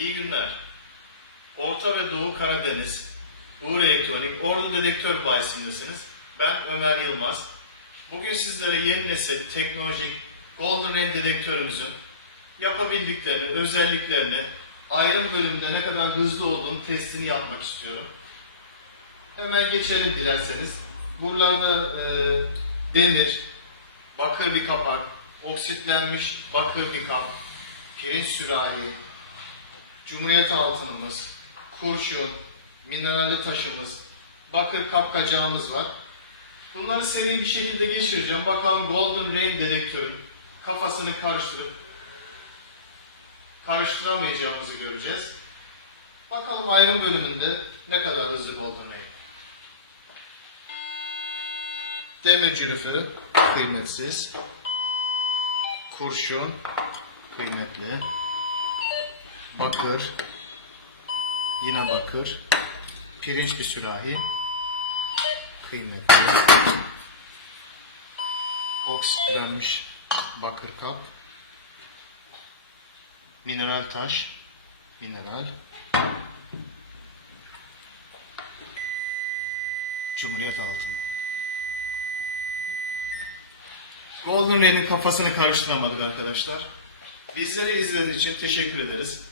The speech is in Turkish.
İyi günler. Orta ve Doğu Karadeniz, Uğur Elektronik, Ordu Dedektör bayisindesiniz. Ben Ömer Yılmaz. Bugün sizlere yeni nesil teknolojik Golden Rain dedektörümüzün yapabildiklerini, özelliklerini, ayrım bölümünde ne kadar hızlı olduğunu testini yapmak istiyorum. Hemen geçelim dilerseniz. Buralarda demir, bakır bir kapak, oksitlenmiş bakır bir kap, pirinç sürahi, Cumhuriyet altınımız, kurşun, mineralli taşımız, bakır kapkacağımız var. Bunları seri bir şekilde geçireceğim. Bakalım Golden Rain dedektörün kafasını karıştırıp karıştıramayacağımızı göreceğiz. Bakalım ayrım bölümünde ne kadar hızlı Golden Rain. Demir cünüfü kıymetsiz, kurşun kıymetli, bakır, yine bakır, pirinç bir sürahi kıymetli, oksitlenmiş bakır kap, mineral taş, mineral, Cumhuriyet altını. Golden Rain'in kafasını karıştıramadık arkadaşlar. Bizleri izlediğiniz için teşekkür ederiz.